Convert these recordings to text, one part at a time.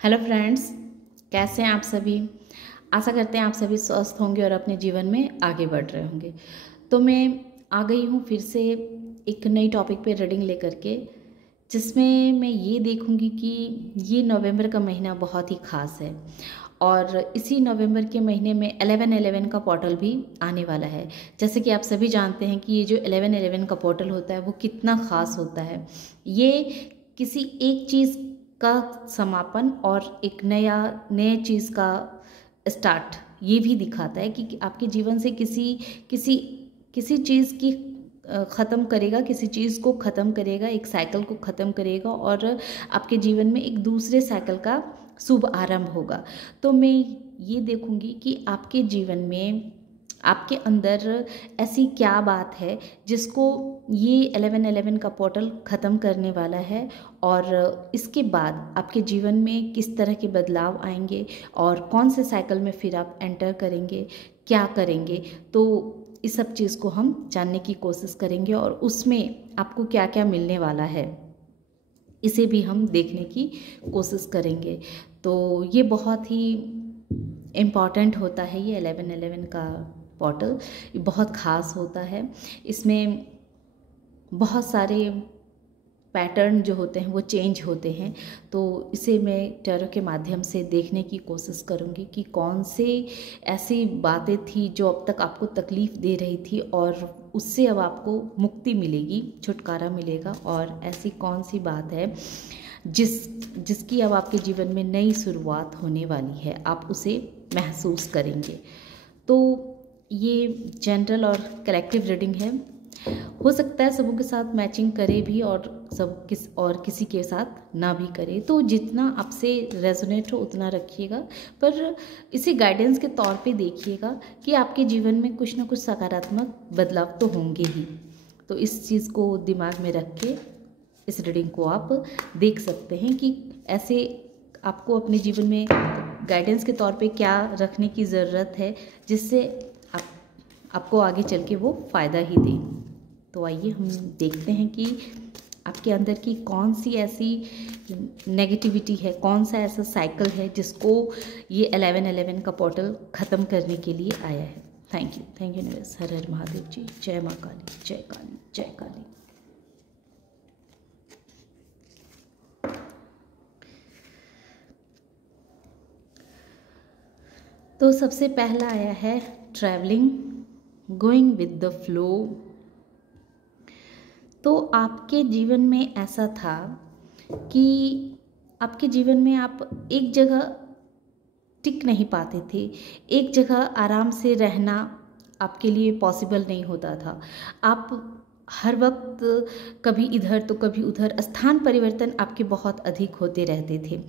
Hello friends, कैसे हैं आप सभी। आशा करते हैं आप सभी स्वस्थ होंगे और अपने जीवन में आगे बढ़ रहे होंगे। तो मैं आ गई हूँ फिर से एक नई टॉपिक पे रीडिंग लेकर के, जिसमें मैं ये देखूँगी कि ये नवंबर का महीना बहुत ही ख़ास है और इसी नवंबर के महीने में 11/11 का पोर्टल भी आने वाला है। जैसे कि आप सभी जानते हैं कि ये जो 11/11 का पोर्टल होता है वो कितना ख़ास होता है। ये किसी एक चीज़ का समापन और एक नए चीज़ का स्टार्ट ये भी दिखाता है कि आपके जीवन से किसी किसी चीज़ की ख़त्म करेगा, किसी चीज़ को ख़त्म करेगा, एक साइकिल को ख़त्म करेगा और आपके जीवन में एक दूसरे साइकिल का शुभ आरंभ होगा। तो मैं ये देखूंगी कि आपके जीवन में आपके अंदर ऐसी क्या बात है जिसको ये 11/11 का पोर्टल ख़त्म करने वाला है और इसके बाद आपके जीवन में किस तरह के बदलाव आएंगे और कौन से साइकिल में फिर आप एंटर करेंगे, क्या करेंगे। तो इस सब चीज़ को हम जानने की कोशिश करेंगे और उसमें आपको क्या क्या मिलने वाला है इसे भी हम देखने की कोशिश करेंगे। तो ये बहुत ही इम्पॉर्टेंट होता है ये 11/11 का पोर्टल, ये बहुत ख़ास होता है। इसमें बहुत सारे पैटर्न जो होते हैं वो चेंज होते हैं। तो इसे मैं टैरो के माध्यम से देखने की कोशिश करूँगी कि कौन से ऐसी बातें थी जो अब तक आपको तकलीफ़ दे रही थी और उससे अब आपको मुक्ति मिलेगी, छुटकारा मिलेगा, और ऐसी कौन सी बात है जिसकी अब आपके जीवन में नई शुरुआत होने वाली है, आप उसे महसूस करेंगे। तो ये जनरल और कलेक्टिव रीडिंग है। हो सकता है सबों के साथ मैचिंग करे भी और किसी के साथ ना भी करे। तो जितना आपसे रेजोनेट हो उतना रखिएगा, पर इसे गाइडेंस के तौर पे देखिएगा कि आपके जीवन में कुछ ना कुछ सकारात्मक बदलाव तो होंगे ही। तो इस चीज़ को दिमाग में रख के इस रीडिंग को आप देख सकते हैं कि ऐसे आपको अपने जीवन में गाइडेंस के तौर पे क्या रखने की ज़रूरत है जिससे आपको आगे चल के वो फ़ायदा ही दे। तो आइए हम देखते हैं कि आपके अंदर की कौन सी ऐसी नेगेटिविटी है, कौन सा ऐसा साइकिल है जिसको ये 11/11 का पोर्टल ख़त्म करने के लिए आया है। Thank you universe. हर हर महादेव जी। जय माँ काली, जय काली, जय काली। तो सबसे पहला आया है travelling, going with the flow. तो आपके जीवन में ऐसा था कि आपके जीवन में आप एक जगह टिक नहीं पाते थे, एक जगह आराम से रहना आपके लिए पॉसिबल नहीं होता था। आप हर वक्त कभी इधर तो कभी उधर, स्थान परिवर्तन आपके बहुत अधिक होते रहते थे।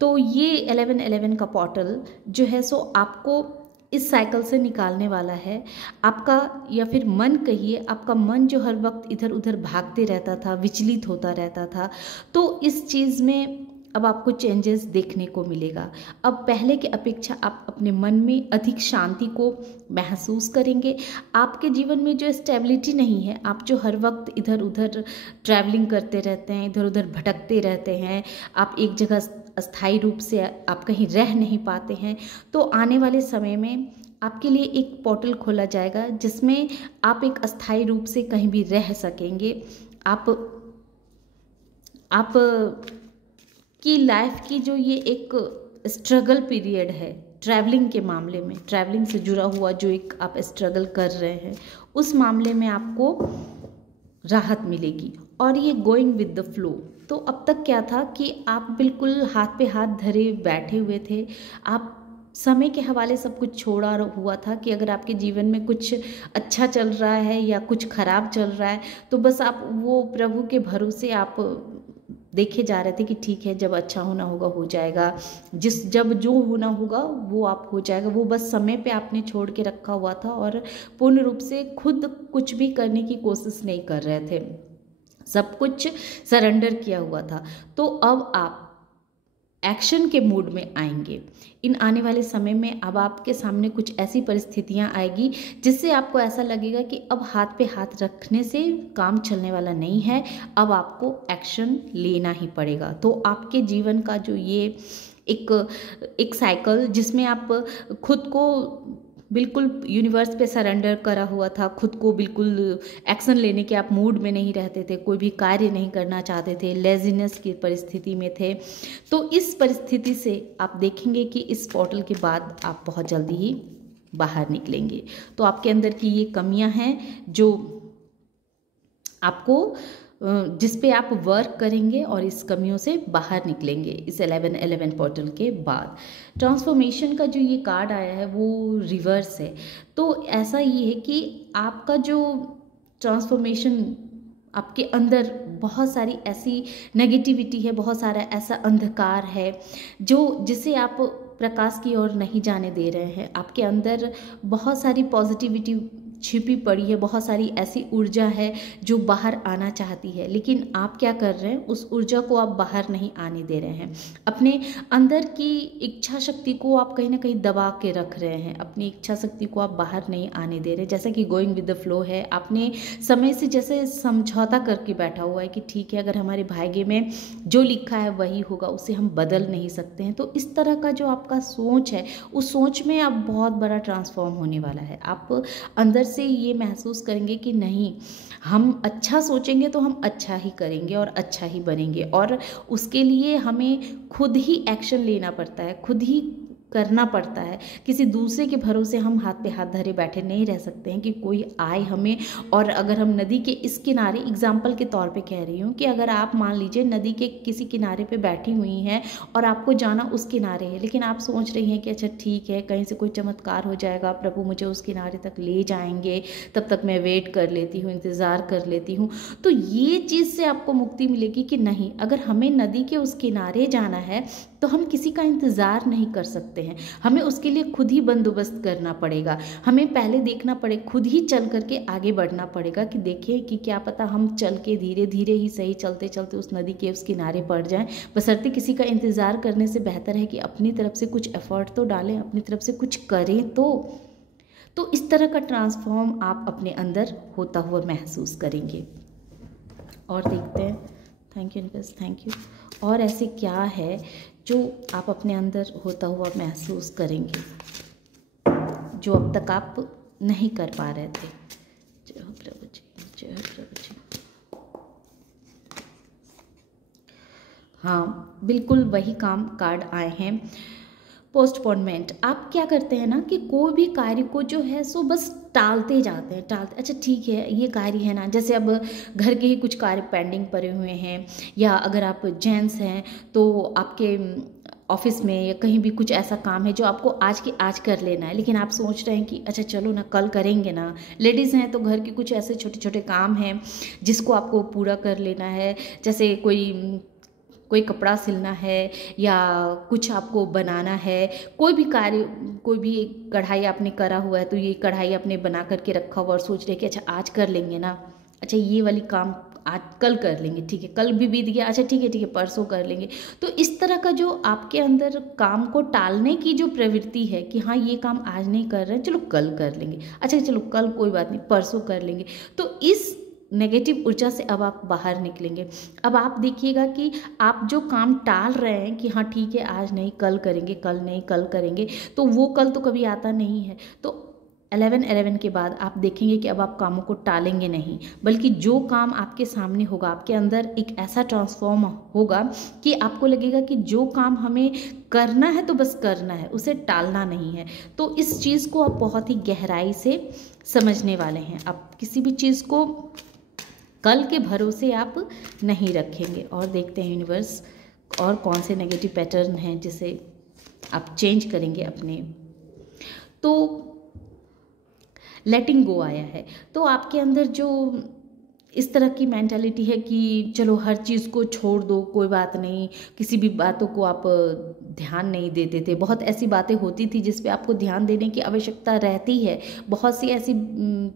तो ये 11/11 का पोर्टल जो है सो आपको इस साइकिल से निकालने वाला है। आपका, या फिर मन कहिए, आपका मन जो हर वक्त इधर उधर भागते रहता था, विचलित होता रहता था, तो इस चीज़ में अब आपको चेंजेस देखने को मिलेगा। अब पहले की अपेक्षा आप अपने मन में अधिक शांति को महसूस करेंगे। आपके जीवन में जो स्टेबिलिटी नहीं है, आप जो हर वक्त इधर उधर ट्रैवलिंग करते रहते हैं, इधर उधर भटकते रहते हैं, आप एक जगह अस्थायी रूप से आप कहीं रह नहीं पाते हैं, तो आने वाले समय में आपके लिए एक पोर्टल खोला जाएगा जिसमें आप एक अस्थायी रूप से कहीं भी रह सकेंगे। आप की लाइफ की जो ये एक स्ट्रगल पीरियड है ट्रैवलिंग के मामले में, ट्रैवलिंग से जुड़ा हुआ जो एक आप स्ट्रगल कर रहे हैं, उस मामले में आपको राहत मिलेगी। और ये गोइंग विद द फ्लो, तो अब तक क्या था कि आप बिल्कुल हाथ पे हाथ धरे बैठे हुए थे। आप समय के हवाले सब कुछ छोड़ा हुआ था कि अगर आपके जीवन में कुछ अच्छा चल रहा है या कुछ खराब चल रहा है, तो बस आप वो प्रभु के भरोसे आप देखे जा रहे थे कि ठीक है, जब अच्छा होना होगा हो जाएगा, जब जो होना होगा वो आप हो जाएगा। वो बस समय पे आपने छोड़ के रखा हुआ था और पूर्ण रूप से खुद कुछ भी करने की कोशिश नहीं कर रहे थे, सब कुछ सरेंडर किया हुआ था। तो अब आप एक्शन के मूड में आएंगे। इन आने वाले समय में अब आपके सामने कुछ ऐसी परिस्थितियां आएगी जिससे आपको ऐसा लगेगा कि अब हाथ पे हाथ रखने से काम चलने वाला नहीं है, अब आपको एक्शन लेना ही पड़ेगा। तो आपके जीवन का जो ये एक साइकिल जिसमें आप खुद को बिल्कुल यूनिवर्स पे सरेंडर करा हुआ था, खुद को बिल्कुल एक्शन लेने के आप मूड में नहीं रहते थे, कोई भी कार्य नहीं करना चाहते थे, लेजीनेस की परिस्थिति में थे, तो इस परिस्थिति से आप देखेंगे कि इस पोर्टल के बाद आप बहुत जल्दी ही बाहर निकलेंगे। तो आपके अंदर की ये कमियां हैं जो आपको जिस पे आप वर्क करेंगे और इस कमियों से बाहर निकलेंगे इस 11-11 पोर्टल के बाद। ट्रांसफॉर्मेशन का जो ये कार्ड आया है वो रिवर्स है। तो ऐसा ये है कि आपका जो ट्रांसफॉर्मेशन, आपके अंदर बहुत सारी ऐसी नेगेटिविटी है, बहुत सारा ऐसा अंधकार है जिसे आप प्रकाश की ओर नहीं जाने दे रहे हैं। आपके अंदर बहुत सारी पॉजिटिविटी छिपी पड़ी है, बहुत सारी ऐसी ऊर्जा है जो बाहर आना चाहती है, लेकिन आप क्या कर रहे हैं, उस ऊर्जा को आप बाहर नहीं आने दे रहे हैं। अपने अंदर की इच्छा शक्ति को आप कहीं ना कहीं दबा के रख रहे हैं, अपनी इच्छा शक्ति को आप बाहर नहीं आने दे रहे। जैसा कि गोइंग विद द फ्लो है, आपने समय से जैसे समझौता करके बैठा हुआ है कि ठीक है, अगर हमारे भाग्य में जो लिखा है वही होगा, उसे हम बदल नहीं सकते हैं। तो इस तरह का जो आपका सोच है, उस सोच में अब बहुत बड़ा ट्रांसफॉर्म होने वाला है। आप अंदर से ये महसूस करेंगे कि नहीं, हम अच्छा सोचेंगे तो हम अच्छा ही करेंगे और अच्छा ही बनेंगे, और उसके लिए हमें खुद ही एक्शन लेना पड़ता है, खुद ही करना पड़ता है। किसी दूसरे के भरोसे हम हाथ पे हाथ धरे बैठे नहीं रह सकते हैं कि कोई आए हमें। और अगर हम नदी के इस किनारे, एग्जाम्पल के तौर पे कह रही हूँ कि अगर आप मान लीजिए नदी के किसी किनारे पे बैठी हुई हैं और आपको जाना उस किनारे है, लेकिन आप सोच रही हैं कि अच्छा ठीक है, कहीं से कोई चमत्कार हो जाएगा, प्रभु मुझे उस किनारे तक ले जाएंगे, तब तक मैं वेट कर लेती हूँ, इंतज़ार कर लेती हूँ। तो ये चीज़ से आपको मुक्ति मिलेगी कि नहीं, अगर हमें नदी के उस किनारे जाना है तो हम किसी का इंतज़ार नहीं कर सकते हैं, हमें उसके लिए खुद ही बंदोबस्त करना पड़ेगा। हमें पहले देखना पड़े, खुद ही चल करके आगे बढ़ना पड़ेगा कि देखिए कि क्या पता हम चल के धीरे धीरे ही सही, चलते चलते उस नदी के उस किनारे पड़ जाएं। बशर्ते किसी का इंतज़ार करने से बेहतर है कि अपनी तरफ से कुछ एफर्ट तो डालें, अपनी तरफ से कुछ करें। तो इस तरह का ट्रांसफॉर्म आप अपने अंदर होता हुआ महसूस करेंगे। और देखते हैं, thank you universe, thank you. और ऐसे क्या है जो आप अपने अंदर होता हुआ महसूस करेंगे जो अब तक आप नहीं कर पा रहे थे। जय हो प्रभु जी, जय हो प्रभु जी। हाँ, बिल्कुल वही काम कार्ड आए हैं, पोस्टपोनमेंट। आप क्या करते हैं ना कि कोई भी कार्य को जो है सो बस टालते जाते हैं, टालते, अच्छा ठीक है ये कार्य है ना, जैसे अब घर के ही कुछ कार्य पेंडिंग पड़े हुए हैं, या अगर आप जेंट्स हैं तो आपके ऑफिस में या कहीं भी कुछ ऐसा काम है जो आपको आज के आज कर लेना है, लेकिन आप सोच रहे हैं कि अच्छा चलो ना कल करेंगे ना। लेडीज़ हैं तो घर के कुछ ऐसे छोटे छोटे काम हैं जिसको आपको पूरा कर लेना है, जैसे कोई कपड़ा सिलना है या कुछ आपको बनाना है, कोई भी कार्य, कोई भी कढ़ाई आपने करा हुआ है तो ये कढ़ाई आपने बना करके रखा हुआ और सोच रहे कि अच्छा आज कर लेंगे ना, अच्छा ये वाली काम आज कल कर लेंगे, ठीक है कल भी बीत गया, अच्छा ठीक है परसों कर लेंगे। तो इस तरह का जो आपके अंदर काम को टालने की जो प्रवृत्ति है कि हाँ ये काम आज नहीं कर रहे हैं, चलो कल कर लेंगे, अच्छा चलो कल कोई बात नहीं परसों कर लेंगे, तो इस नेगेटिव ऊर्जा से अब आप बाहर निकलेंगे। अब आप देखिएगा कि आप जो काम टाल रहे हैं कि हाँ ठीक है आज नहीं कल करेंगे, कल नहीं कल करेंगे, तो वो कल तो कभी आता नहीं है। तो 11-11 के बाद आप देखेंगे कि अब आप कामों को टालेंगे नहीं, बल्कि जो काम आपके सामने होगा, आपके अंदर एक ऐसा ट्रांसफॉर्म होगा कि आपको लगेगा कि जो काम हमें करना है तो बस करना है, उसे टालना नहीं है। तो इस चीज़ को आप बहुत ही गहराई से समझने वाले हैं। आप किसी भी चीज़ को कल के भरोसे आप नहीं रखेंगे। और देखते हैं यूनिवर्स और कौन से नेगेटिव पैटर्न हैं जिसे आप चेंज करेंगे अपने। तो लेटिंग गो आया है, तो आपके अंदर जो इस तरह की मेंटालिटी है कि चलो हर चीज़ को छोड़ दो, कोई बात नहीं, किसी भी बातों को आप ध्यान नहीं देते थे। बहुत ऐसी बातें होती थी जिस पे आपको ध्यान देने की आवश्यकता रहती है, बहुत सी ऐसी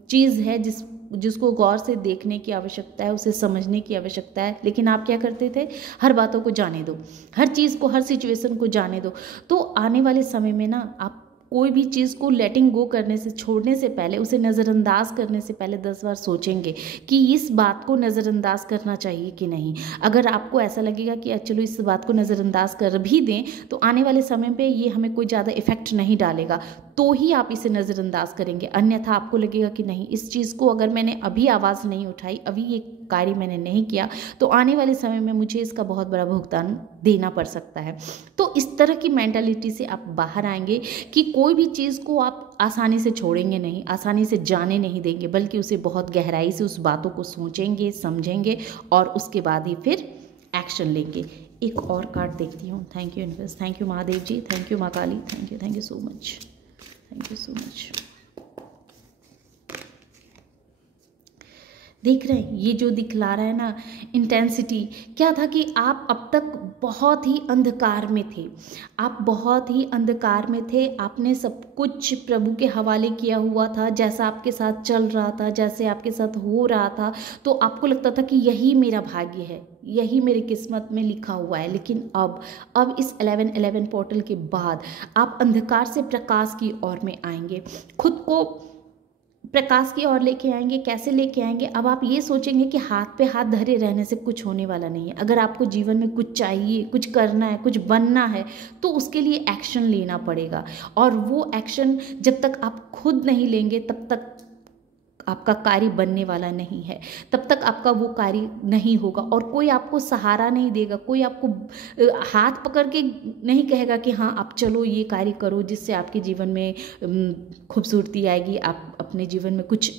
चीज़ है जिस जिसको गौर से देखने की आवश्यकता है, उसे समझने की आवश्यकता है। लेकिन आप क्या करते थे, हर बातों को जाने दो, हर चीज़ को, हर सिचुएशन को जाने दो। तो आने वाले समय में ना आप कोई भी चीज़ को लेटिंग गो करने से, छोड़ने से पहले, उसे नज़रअंदाज करने से पहले 10 बार सोचेंगे कि इस बात को नज़रअंदाज करना चाहिए कि नहीं। अगर आपको ऐसा लगेगा कि चलो इस बात को नज़रअंदाज कर भी दें तो आने वाले समय पे ये हमें कोई ज़्यादा इफेक्ट नहीं डालेगा, तो ही आप इसे नज़रअंदाज करेंगे। अन्यथा आपको लगेगा कि नहीं, इस चीज़ को अगर मैंने अभी आवाज़ नहीं उठाई, अभी ये कार्य मैंने नहीं किया, तो आने वाले समय में मुझे इसका बहुत बड़ा भुगतान देना पड़ सकता है। तो इस तरह की मेंटालिटी से आप बाहर आएंगे कि कोई भी चीज़ को आप आसानी से छोड़ेंगे नहीं, आसानी से जाने नहीं देंगे, बल्कि उसे बहुत गहराई से, उस बातों को सोचेंगे, समझेंगे और उसके बाद ही फिर एक्शन लेंगे। एक और कार्ड देखती हूँ। Thank you universe, thank you Mahadev ji, thank you माँ Kali, thank you so much, thank you so much. देख रहे हैं ये जो दिखला रहा है ना इंटेंसिटी, क्या था कि आप अब तक बहुत ही अंधकार में थे, आप बहुत ही अंधकार में थे। आपने सब कुछ प्रभु के हवाले किया हुआ था, जैसा आपके साथ चल रहा था, जैसे आपके साथ हो रहा था, तो आपको लगता था कि यही मेरा भाग्य है, यही मेरी किस्मत में लिखा हुआ है। लेकिन अब इस 11-11 पोर्टल के बाद आप अंधकार से प्रकाश की ओर में आएंगे, खुद को प्रकाश की ओर लेके आएंगे। कैसे लेके आएंगे, अब आप ये सोचेंगे कि हाथ पे हाथ धरे रहने से कुछ होने वाला नहीं है। अगर आपको जीवन में कुछ चाहिए, कुछ करना है, कुछ बनना है, तो उसके लिए एक्शन लेना पड़ेगा। और वो एक्शन जब तक आप खुद नहीं लेंगे तब तक आपका कार्य बनने वाला नहीं है, तब तक आपका वो कार्य नहीं होगा। और कोई आपको सहारा नहीं देगा, कोई आपको हाथ पकड़ के नहीं कहेगा कि हाँ आप चलो ये कार्य करो, जिससे आपके जीवन में खूबसूरती आएगी, आप अपने जीवन में कुछ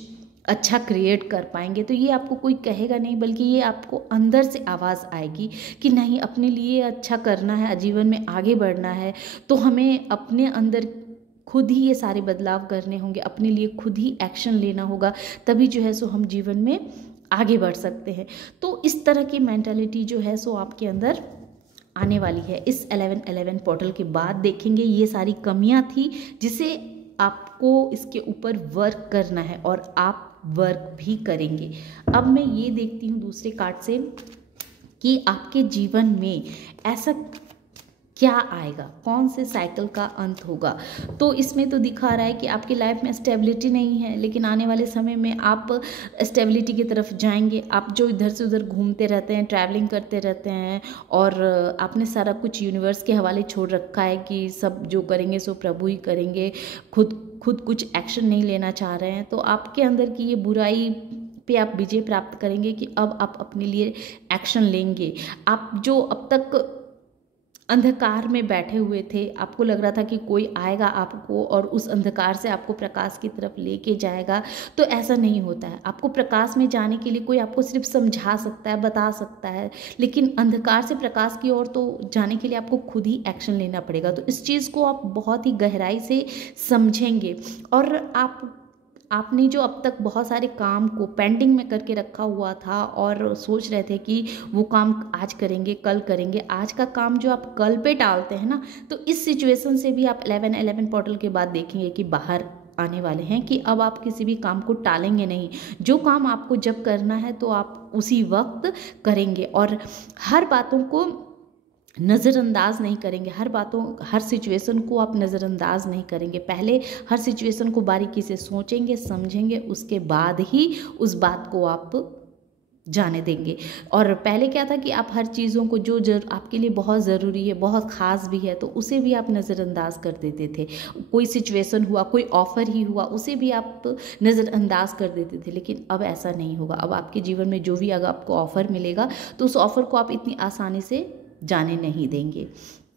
अच्छा क्रिएट कर पाएंगे। तो ये आपको कोई कहेगा नहीं, बल्कि ये आपको अंदर से आवाज़ आएगी कि नहीं, अपने लिए अच्छा करना है, जीवन में आगे बढ़ना है, तो हमें अपने अंदर खुद ही ये सारे बदलाव करने होंगे, अपने लिए खुद ही एक्शन लेना होगा, तभी जो है सो हम जीवन में आगे बढ़ सकते हैं। तो इस तरह की मेंटालिटी जो है सो आपके अंदर आने वाली है। इस 11-11 पोर्टल के बाद देखेंगे ये सारी कमियां थी जिसे आपको इसके ऊपर वर्क करना है, और आप वर्क भी करेंगे। अब मैं ये देखती हूँ दूसरे कार्ड से कि आपके जीवन में ऐसा क्या आएगा, कौन से साइकिल का अंत होगा। तो इसमें तो दिखा रहा है कि आपकी लाइफ में स्टेबिलिटी नहीं है, लेकिन आने वाले समय में आप स्टेबिलिटी की तरफ जाएंगे। आप जो इधर से उधर घूमते रहते हैं, ट्रैवलिंग करते रहते हैं, और आपने सारा कुछ यूनिवर्स के हवाले छोड़ रखा है कि सब जो करेंगे सो प्रभु ही करेंगे, खुद कुछ एक्शन नहीं लेना चाह रहे हैं। तो आपके अंदर की ये बुराई पे आप विजय प्राप्त करेंगे कि अब आप अपने लिए एक्शन लेंगे। आप जो अब तक अंधकार में बैठे हुए थे, आपको लग रहा था कि कोई आएगा आपको और उस अंधकार से आपको प्रकाश की तरफ लेके जाएगा, तो ऐसा नहीं होता है। आपको प्रकाश में जाने के लिए कोई आपको सिर्फ समझा सकता है, बता सकता है, लेकिन अंधकार से प्रकाश की ओर तो जाने के लिए आपको खुद ही एक्शन लेना पड़ेगा। तो इस चीज़ को आप बहुत ही गहराई से समझेंगे। और आपने जो अब तक बहुत सारे काम को पेंडिंग में करके रखा हुआ था और सोच रहे थे कि वो काम आज करेंगे, कल करेंगे, आज का काम जो आप कल पे टालते हैं ना, तो इस सिचुएशन से भी आप 11-11 पोर्टल के बाद देखेंगे कि बाहर आने वाले हैं कि अब आप किसी भी काम को टालेंगे नहीं। जो काम आपको जब करना है तो आप उसी वक्त करेंगे, और हर बातों को नज़रअंदाज नहीं करेंगे, हर सिचुएशन को आप नज़रअंदाज नहीं करेंगे। पहले हर सिचुएशन को बारीकी से सोचेंगे, समझेंगे, उसके बाद ही उस बात को आप जाने देंगे। और पहले क्या था कि आप हर चीज़ों को जो आपके लिए बहुत ज़रूरी है, बहुत ख़ास भी है, तो उसे भी आप नज़रअंदाज कर देते थे। कोई सिचुएशन हुआ, कोई ऑफ़र ही हुआ, उसे भी आप नज़रअंदाज कर देते थे। लेकिन अब ऐसा नहीं होगा। अब आपके जीवन में जो भी अगर आपको ऑफ़र मिलेगा तो उस ऑफ़र को आप इतनी आसानी से जाने नहीं देंगे।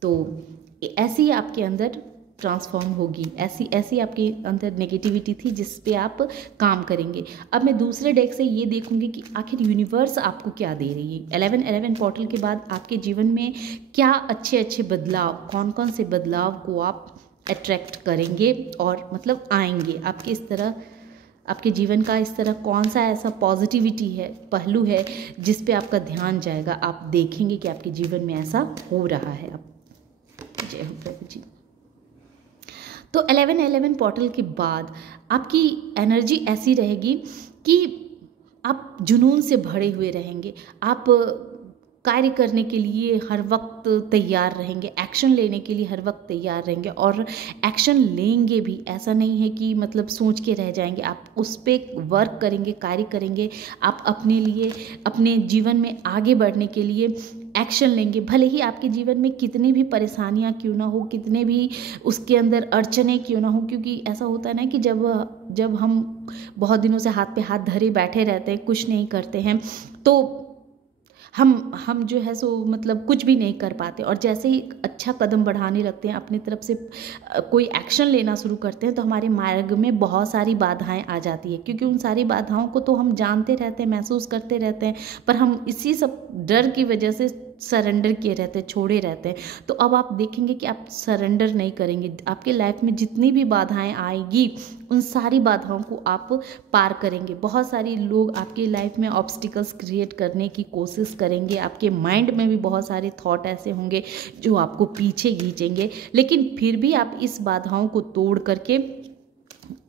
तो ऐसी आपके अंदर ट्रांसफॉर्म होगी, ऐसी आपके अंदर नेगेटिविटी थी जिस पे आप काम करेंगे। अब मैं दूसरे डेक से ये देखूंगी कि आखिर यूनिवर्स आपको क्या दे रही है। 11-11 पोर्टल के बाद आपके जीवन में क्या अच्छे बदलाव, कौन कौन से बदलाव को आप अट्रैक्ट करेंगे और मतलब आएंगे आपके इस तरह, आपके जीवन का इस तरह कौन सा ऐसा पॉजिटिविटी है, पहलू है जिस पे आपका ध्यान जाएगा। आप देखेंगे कि आपके जीवन में ऐसा हो रहा है। अब जय हो प्रभु जी। तो 11-11 पोर्टल के बाद आपकी एनर्जी ऐसी रहेगी कि आप जुनून से भरे हुए रहेंगे, आप कार्य करने के लिए हर वक्त तैयार रहेंगे, एक्शन लेने के लिए हर वक्त तैयार रहेंगे और एक्शन लेंगे भी। ऐसा नहीं है कि मतलब सोच के रह जाएंगे, आप उस पर वर्क करेंगे, कार्य करेंगे। आप अपने लिए, अपने जीवन में आगे बढ़ने के लिए एक्शन लेंगे, भले ही आपके जीवन में कितनी भी परेशानियां क्यों ना हो, कितने भी उसके अंदर अड़चने क्यों ना हो। क्योंकि ऐसा होता है ना कि जब हम बहुत दिनों से हाथ पे हाथ धरे बैठे रहते हैं, कुछ नहीं करते हैं, तो हम जो है सो मतलब कुछ भी नहीं कर पाते। और जैसे ही अच्छा कदम बढ़ाने लगते हैं, अपनी तरफ से कोई एक्शन लेना शुरू करते हैं, तो हमारे मार्ग में बहुत सारी बाधाएं आ जाती है। क्योंकि उन सारी बाधाओं को तो हम जानते रहते हैं, महसूस करते रहते हैं, पर हम इसी सब डर की वजह से सरेंडर किए रहते हैं, छोड़े रहते हैं। तो अब आप देखेंगे कि आप सरेंडर नहीं करेंगे, आपके लाइफ में जितनी भी बाधाएं आएगी उन सारी बाधाओं को आप पार करेंगे। बहुत सारी लोग आपकी लाइफ में ऑब्स्टिकल्स क्रिएट करने की कोशिश करेंगे, आपके माइंड में भी बहुत सारे थॉट ऐसे होंगे जो आपको पीछे खींचेंगे, लेकिन फिर भी आप इस बाधाओं को तोड़ करके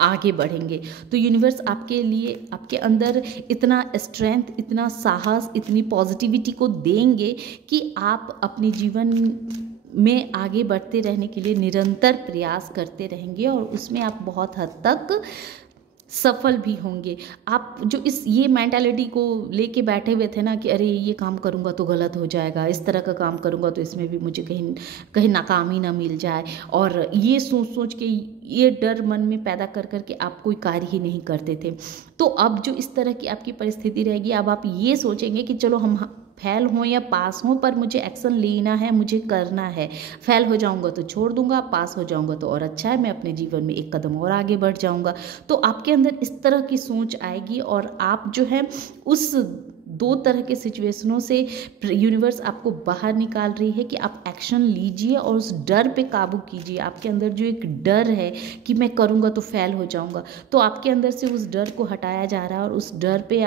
आगे बढ़ेंगे। तो यूनिवर्स आपके लिए, आपके अंदर इतना स्ट्रेंथ, इतना साहस, इतनी पॉजिटिविटी को देंगे कि आप अपने जीवन में आगे बढ़ते रहने के लिए निरंतर प्रयास करते रहेंगे और उसमें आप बहुत हद तक सफल भी होंगे। आप जो ये मेंटालिटी को लेके बैठे हुए थे ना कि अरे ये काम करूँगा तो गलत हो जाएगा, इस तरह का काम करूँगा तो इसमें भी मुझे कहीं कहीं नाकामी ना मिल जाए, और ये सोच सोच के, ये डर मन में पैदा कर करके आप कोई कार्य ही नहीं करते थे। तो अब जो इस तरह की आपकी परिस्थिति रहेगी, अब आप ये सोचेंगे कि चलो हम फेल हों या पास हों, पर मुझे एक्शन लेना है, मुझे करना है। फेल हो जाऊंगा तो छोड़ दूंगा, पास हो जाऊंगा तो और अच्छा है, मैं अपने जीवन में एक कदम और आगे बढ़ जाऊंगा। तो आपके अंदर इस तरह की सोच आएगी और आप जो है उस दो तरह के सिचुएशनों से यूनिवर्स आपको बाहर निकाल रही है कि आप एक्शन लीजिए और उस डर पे काबू कीजिए। आपके अंदर जो एक डर है कि मैं करूँगा तो फेल हो जाऊँगा, तो आपके अंदर से उस डर को हटाया जा रहा है और उस डर पे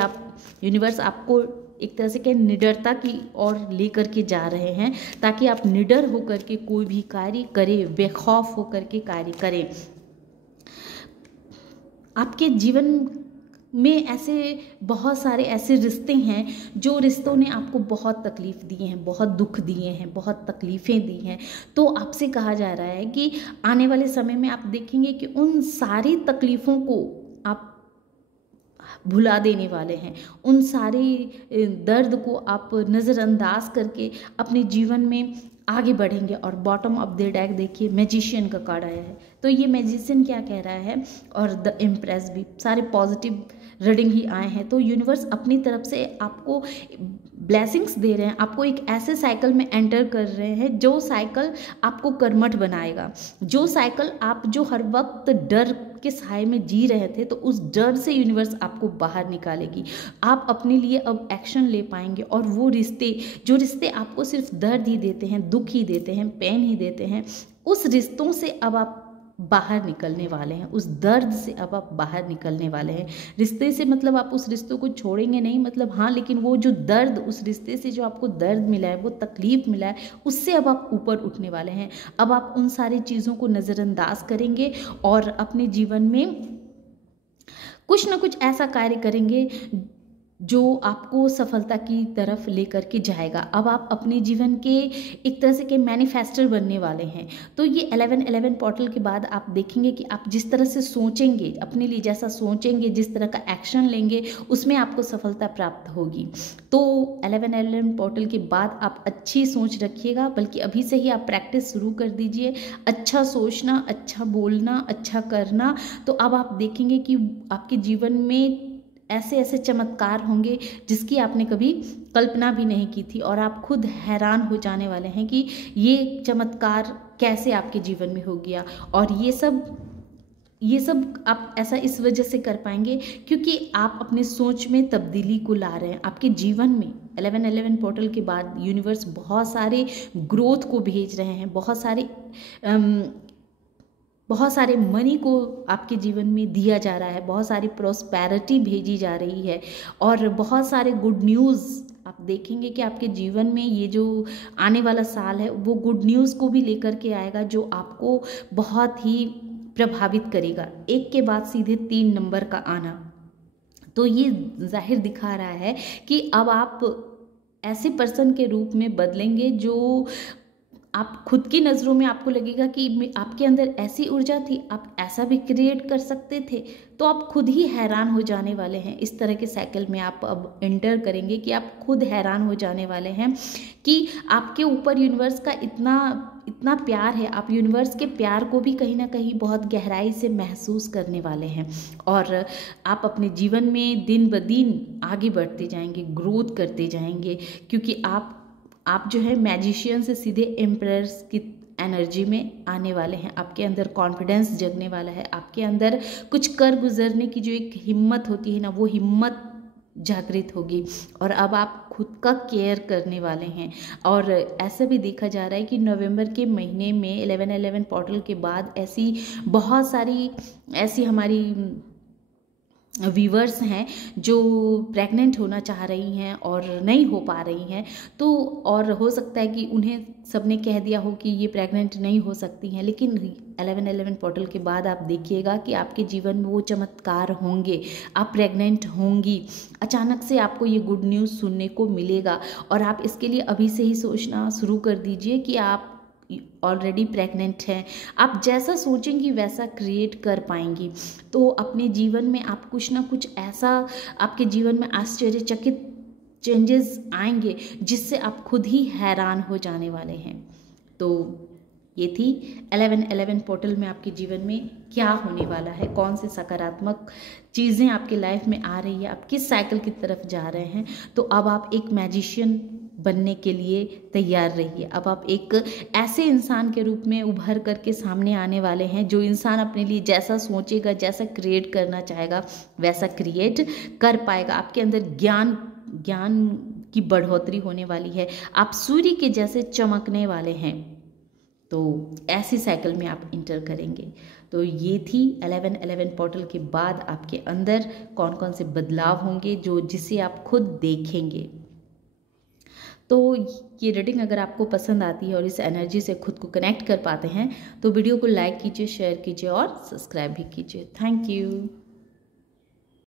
यूनिवर्स आपको एक तरह से क्या निडरता की ओर लेकर के जा रहे हैं, ताकि आप निडर होकर के कोई भी कार्य करें, बेखौफ होकर के कार्य करें। आपके जीवन में ऐसे बहुत सारे ऐसे रिश्ते हैं जो रिश्तों ने आपको बहुत तकलीफ दिए हैं, बहुत दुख दिए हैं, बहुत तकलीफ़ें दी हैं। तो आपसे कहा जा रहा है कि आने वाले समय में आप देखेंगे कि उन सारी तकलीफ़ों को आप भुला देने वाले हैं, उन सारे दर्द को आप नज़रअंदाज करके अपने जीवन में आगे बढ़ेंगे। और बॉटम ऑफ द डेक देखिए, मैजिशियन का कार्ड आया है। तो ये मैजिशियन क्या कह रहा है, और द इम्प्रेस भी, सारे पॉजिटिव रीडिंग ही आए हैं। तो यूनिवर्स अपनी तरफ से आपको ब्लेसिंग्स दे रहे हैं, आपको एक ऐसे साइकिल में एंटर कर रहे हैं जो साइकिल आपको कर्मठ बनाएगा, जो साइकिल आप जो हर वक्त डर के साए में जी रहे थे, तो उस डर से यूनिवर्स आपको बाहर निकालेगी। आप अपने लिए अब एक्शन ले पाएंगे और वो रिश्ते आपको सिर्फ दर्द ही देते हैं, दुख ही देते हैं, पेन ही देते हैं, उस रिश्तों से अब आप बाहर निकलने वाले हैं, उस दर्द से अब आप बाहर निकलने वाले हैं। रिश्ते से मतलब आप उस रिश्तों को छोड़ेंगे नहीं, मतलब हाँ, लेकिन वो जो दर्द, उस रिश्ते से जो आपको दर्द मिला है, वो तकलीफ मिला है, उससे अब आप ऊपर उठने वाले हैं। अब आप उन सारी चीज़ों को नज़रअंदाज करेंगे और अपने जीवन में कुछ ना कुछ ऐसा कार्य करेंगे जो आपको सफलता की तरफ लेकर के जाएगा। अब आप अपने जीवन के एक तरह से के मैनिफेस्टर बनने वाले हैं। तो ये 11-11 पोर्टल के बाद आप देखेंगे कि आप जिस तरह से सोचेंगे, अपने लिए जैसा सोचेंगे, जिस तरह का एक्शन लेंगे, उसमें आपको सफलता प्राप्त होगी। तो 11-11 पोर्टल के बाद आप अच्छी सोच रखिएगा, बल्कि अभी से ही आप प्रैक्टिस शुरू कर दीजिए। अच्छा सोचना, अच्छा बोलना, अच्छा करना। तो अब आप देखेंगे कि आपके जीवन में ऐसे ऐसे चमत्कार होंगे जिसकी आपने कभी कल्पना भी नहीं की थी, और आप खुद हैरान हो जाने वाले हैं कि ये चमत्कार कैसे आपके जीवन में हो गया। और ये सब आप ऐसा इस वजह से कर पाएंगे क्योंकि आप अपने सोच में तब्दीली को ला रहे हैं। आपके जीवन में 11-11 पोर्टल के बाद यूनिवर्स बहुत सारे ग्रोथ को भेज रहे हैं, बहुत सारे मनी को आपके जीवन में दिया जा रहा है, बहुत सारी प्रॉस्पेरिटी भेजी जा रही है, और बहुत सारे गुड न्यूज़ आप देखेंगे कि आपके जीवन में ये जो आने वाला साल है वो गुड न्यूज़ को भी लेकर के आएगा, जो आपको बहुत ही प्रभावित करेगा। एक के बाद सीधे 3 नंबर का आना, तो ये जाहिर दिखा रहा है कि अब आप ऐसे पर्सन के रूप में बदलेंगे जो आप खुद की नज़रों में आपको लगेगा कि आपके अंदर ऐसी ऊर्जा थी, आप ऐसा भी क्रिएट कर सकते थे। तो आप खुद ही हैरान हो जाने वाले हैं। इस तरह के साइकिल में आप अब एंटर करेंगे कि आप खुद हैरान हो जाने वाले हैं कि आपके ऊपर यूनिवर्स का इतना इतना प्यार है। आप यूनिवर्स के प्यार को भी कहीं ना कहीं बहुत गहराई से महसूस करने वाले हैं और आप अपने जीवन में दिन ब दिन आगे बढ़ते जाएंगे, ग्रोथ करते जाएंगे, क्योंकि आप जो है मैजिशियन से सीधे एम्परर्स की एनर्जी में आने वाले हैं। आपके अंदर कॉन्फिडेंस जगने वाला है, आपके अंदर कुछ कर गुजरने की जो एक हिम्मत होती है ना, वो हिम्मत जागृत होगी और अब आप खुद का केयर करने वाले हैं। और ऐसा भी देखा जा रहा है कि नवंबर के महीने में 11/11 पोर्टल के बाद ऐसी बहुत सारी ऐसी हमारी व्यूवर्स हैं जो प्रेग्नेंट होना चाह रही हैं और नहीं हो पा रही हैं। तो और हो सकता है कि उन्हें सबने कह दिया हो कि ये प्रेग्नेंट नहीं हो सकती हैं, लेकिन 11/11 पोर्टल के बाद आप देखिएगा कि आपके जीवन में वो चमत्कार होंगे, आप प्रेग्नेंट होंगी। अचानक से आपको ये गुड न्यूज़ सुनने को मिलेगा और आप इसके लिए अभी से ही सोचना शुरू कर दीजिए कि आप ऑलरेडी प्रेग्नेंट हैं। आप जैसा सोचेंगी वैसा क्रिएट कर पाएंगी। तो अपने जीवन में आप कुछ ना कुछ ऐसा, आपके जीवन में आश्चर्यचकित चेंजेस आएंगे जिससे आप खुद ही हैरान हो जाने वाले हैं। तो ये थी 11/11 पोर्टल में आपके जीवन में क्या होने वाला है, कौन से सकारात्मक चीज़ें आपके लाइफ में आ रही है, आप किस साइकिल की तरफ जा रहे हैं। तो अब आप एक मैजिशियन बनने के लिए तैयार रहिए। अब आप एक ऐसे इंसान के रूप में उभर करके सामने आने वाले हैं जो इंसान अपने लिए जैसा सोचेगा, जैसा क्रिएट करना चाहेगा वैसा क्रिएट कर पाएगा। आपके अंदर ज्ञान की बढ़ोतरी होने वाली है, आप सूर्य के जैसे चमकने वाले हैं। तो ऐसी साइकिल में आप इंटर करेंगे। तो ये थी 11/11 पोर्टल के बाद आपके अंदर कौन कौन से बदलाव होंगे जिसे आप खुद देखेंगे। तो ये रीडिंग अगर आपको पसंद आती है और इस एनर्जी से खुद को कनेक्ट कर पाते हैं तो वीडियो को लाइक कीजिए, शेयर कीजिए और सब्सक्राइब भी कीजिए। Thank you.